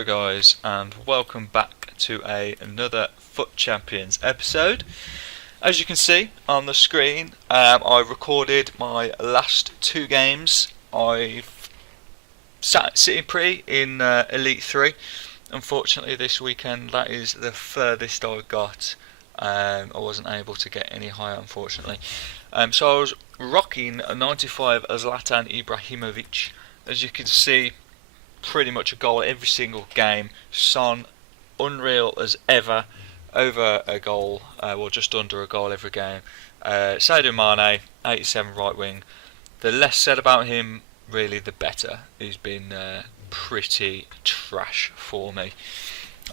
Hello guys, and welcome back to another Foot Champions episode. As you can see on the screen, I recorded my last two games. I've sat sitting pretty in Elite 3. Unfortunately this weekend that is the furthest I got. I wasn't able to get any higher, unfortunately. So I was rocking a 95 Zlatan Ibrahimovic. As you can see, pretty much a goal every single game. Son, unreal as ever, over a goal, well just under a goal every game. Sadio Mane, 87 right wing. The less said about him, really, the better. He's been pretty trash for me.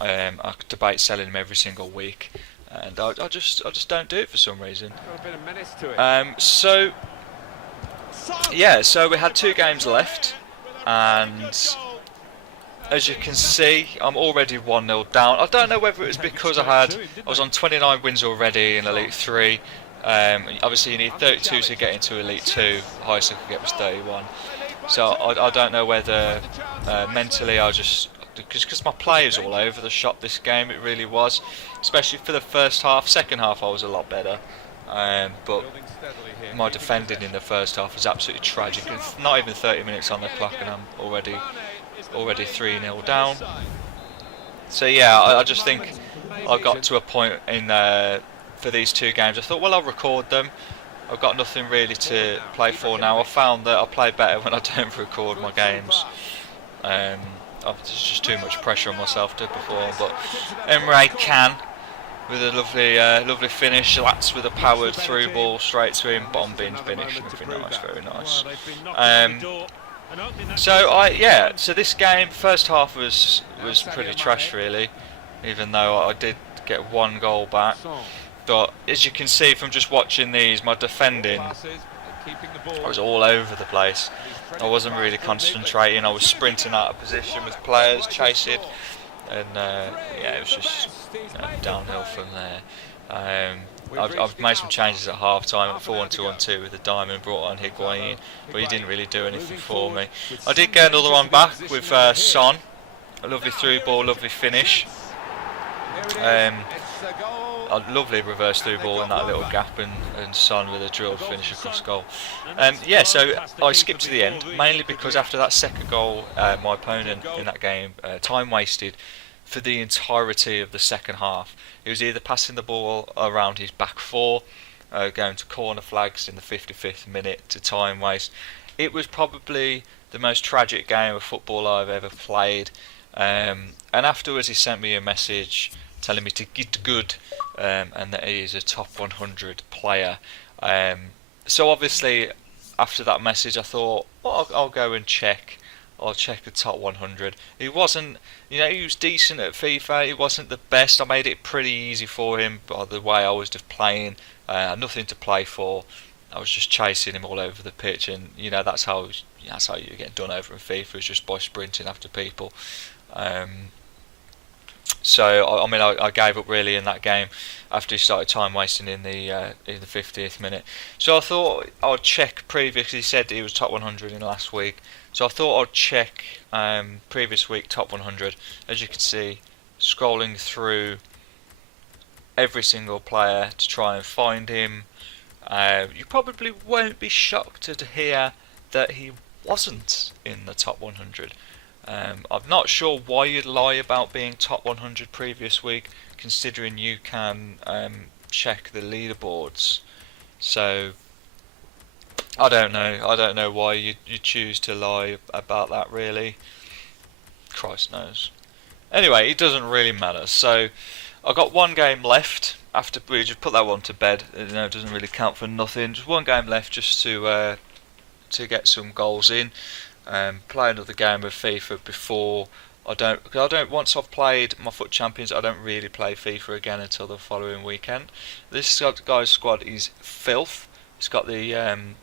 I could debate selling him every single week, and I just don't do it for some reason. So we had two games left, and as you can see, I'm already 1-0 down. I don't know whether it was because I was on 29 wins already in Elite 3. Obviously you need 32 to get into Elite 2. The highest I could get was 31. So I don't know whether mentally I just... Because my play is all over the shop this game, it really was. Especially for the first half. Second half I was a lot better. But my defending in the first half was absolutely tragic. It's not even 30 minutes on the clock and I'm already 3-0 down. So yeah, I just think I got to a point in for these two games. I thought, well, I'll record them. I've got nothing really to play for now. I found that I play better when I don't record my games. There's just too much pressure on myself to perform. But Emre Can with a lovely finish. Lats with a powered through ball straight to him. Bomb bin finish. Very nice, very nice. So this game, first half was pretty trash really, even though I did get one goal back. But as you can see from just watching these, my defending, I was all over the place. I wasn't really concentrating. I was sprinting out of position with players, chasing, and it was just downhill from there. I've made some changes at half time at 4-1-2-1-2 with the diamond, brought on Higuain, but he didn't really do anything for me. I did get another one back with Son, a lovely through ball, lovely finish. A lovely reverse through ball in that little gap, and Son with a drilled finish across goal. So I skipped to the end, mainly because after that second goal, my opponent in that game time wasted for the entirety of the second half. He was either passing the ball around his back four, going to corner flags in the 55th minute to time waste. It was probably the most tragic game of football I've ever played. And afterwards he sent me a message telling me to get good, and that he is a top 100 player. So obviously after that message I thought, well, I'll go and check. I'll check the top 100. He wasn't, he was decent at FIFA. He wasn't the best. I made it pretty easy for him by the way I was just playing. Nothing to play for. I was just chasing him all over the pitch, and that's how you get done over in FIFA, is just by sprinting after people. I gave up really in that game after he started time wasting in the 50th minute. So I thought I'd check previous. He said he was top 100 in last week, so I thought I'd check previous week top 100. As you can see, scrolling through every single player to try and find him. You probably won't be shocked to hear that he wasn't in the top 100. I'm not sure why you'd lie about being top 100 previous week, considering you can check the leaderboards. So I don't know why you choose to lie about that, really. Christ knows. Anyway, it doesn't really matter. So I got one game left. After we just put that one to bed, it doesn't really count for nothing. Just one game left, just to get some goals in. Play another game of FIFA before once I've played my Foot Champions, I don't really play FIFA again until the following weekend. This guy's squad is filth. It's got the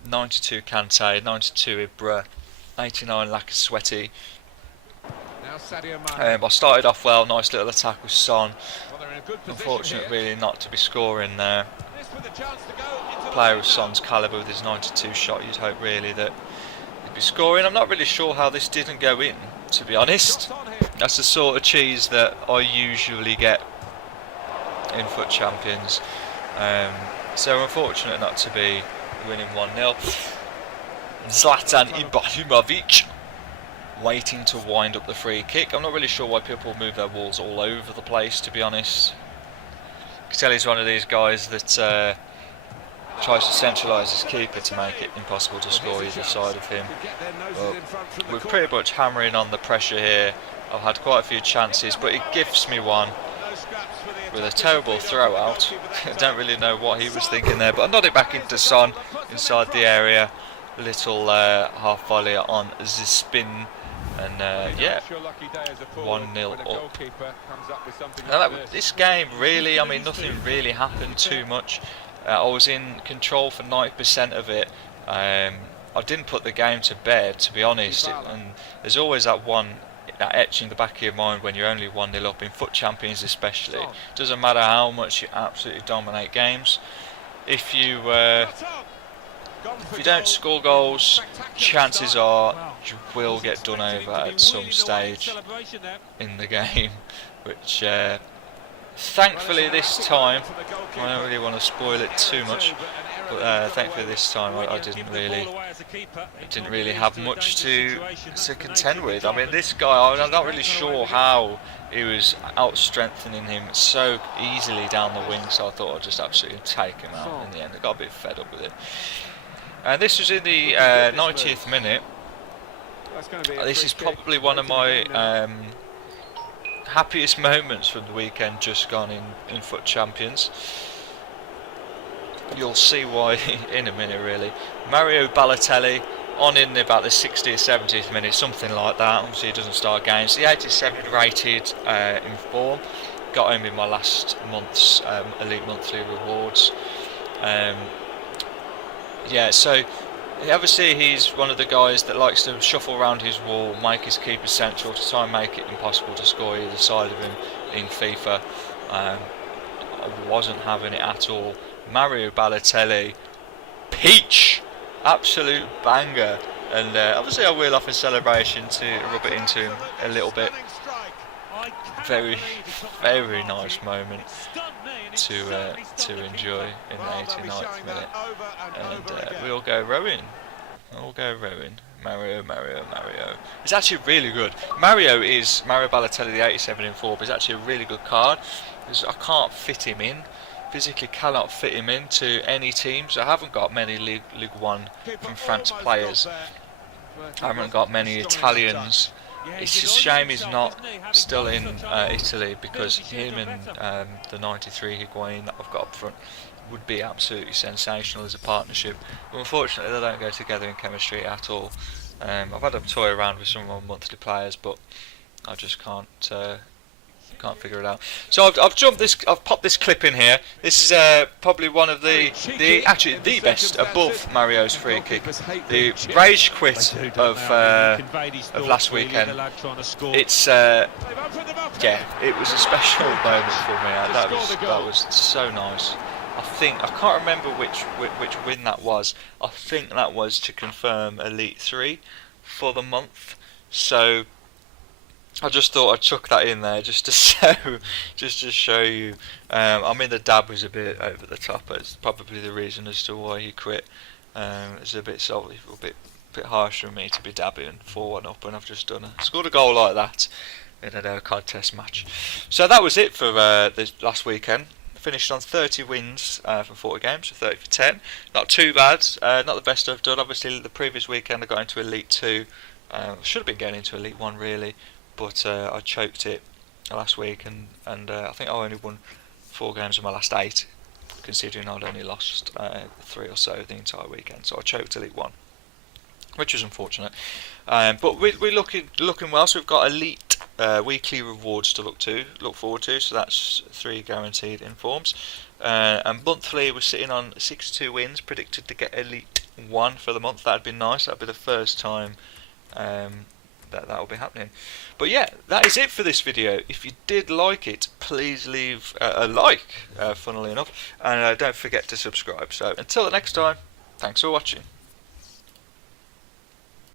92 Kante, 92 Ibra, 89 Lacazette. I started off well, nice little attack with Son. Unfortunate really not to be scoring there. Player of Son's calibre with his 92 shot, you'd hope really that he'd be scoring. I'm not really sure how this didn't go in. to be honest. That's the sort of cheese that I usually get in FUT Champions. So unfortunate not to be winning 1-0. Zlatan Ibrahimovic waiting to wind up the free kick. I'm not really sure why people move their walls all over the place, to be honest. Castelli's one of these guys that tries to centralise his keeper to make it impossible to score either side of him. But we're pretty much hammering on the pressure here. I've had quite a few chances, but he gifts me one with a terrible throw out. I don't really know what he was thinking there, but I nod it back into Son inside the area. Little half volley on the spin, and yeah, 1-0 up. Now this game really, I mean, nothing really happened too much. I was in control for 90% of it. I didn't put the game to bed, to be honest, and there's always that etch in the back of your mind when you're only 1-0 up, in FUT Champions especially. It doesn't matter how much you absolutely dominate games. If you don't score goals, chances are you will get done over at some stage in the game, which thankfully this time, I don't really want to spoil it too much, but thankfully this time I didn't really have much to contend with. I mean, this guy, I'm not really sure how he was out-strengthening him so easily down the wing, so I thought I'd just absolutely take him out in the end. I got a bit fed up with it. And this was in the 90th minute. This is probably one of my happiest moments from the weekend just gone in FUT Champions. You'll see why in a minute, really. Mario Balotelli on in about the 60th, 70th minute, something like that. Obviously he doesn't start games. The 87 rated in form. Got him in my last month's Elite Monthly rewards. Yeah, so obviously he's one of the guys that likes to shuffle around his wall, make his keeper central to try and make it impossible to score either side of him in FIFA. I wasn't having it at all. Mario Balotelli, peach, absolute banger, and obviously I wheel off in celebration to rub it into him a little bit. Very, very nice moment to enjoy in the 89th minute, and we all go rowing. Mario. It's actually really good. Mario Balotelli, the 87 in form, is actually a really good card because I can't fit him in. Physically cannot fit him into any teams. I haven't got many Ligue 1 from France players. I haven't got many Italians. It's a shame he's not still in Italy, because him and the 93 Higuain that I've got up front would be absolutely sensational as a partnership. But unfortunately they don't go together in chemistry at all. I've had a toy around with some of my monthly players, but I just can't figure it out. So I've popped this clip in here. This is probably one of the best above Mario's free kick. The rage quit of last weekend. It's it was a special moment for me. That was so nice. I can't remember which win that was. I think that was to confirm Elite 3 for the month. So I just thought I'd chuck that in there just to show you. I mean, the dab was a bit over the top. It's probably the reason as to why he quit. It's a bit harsh for me to be dabbing 4-1 up when I've just scored a goal like that in a contest match. So that was it for this last weekend. Finished on 30 wins from 40 games, so 30 for 10. Not too bad. Not the best I've done. Obviously, the previous weekend I got into Elite 2. Should have been going into Elite 1 really, but I choked it last week, and I think I only won 4 games of my last 8, considering I'd only lost 3 or so the entire weekend. So I choked Elite 1, which was unfortunate. But we're looking well. So we've got Elite weekly rewards to look forward to. So that's 3 guaranteed informs. And monthly, we're sitting on 62 wins, predicted to get Elite 1 for the month. That'd be nice. That'd be the first time that will be happening. But yeah, that is it for this video. If you did like it, please leave a like, funnily enough, and don't forget to subscribe. So until the next time, thanks for watching.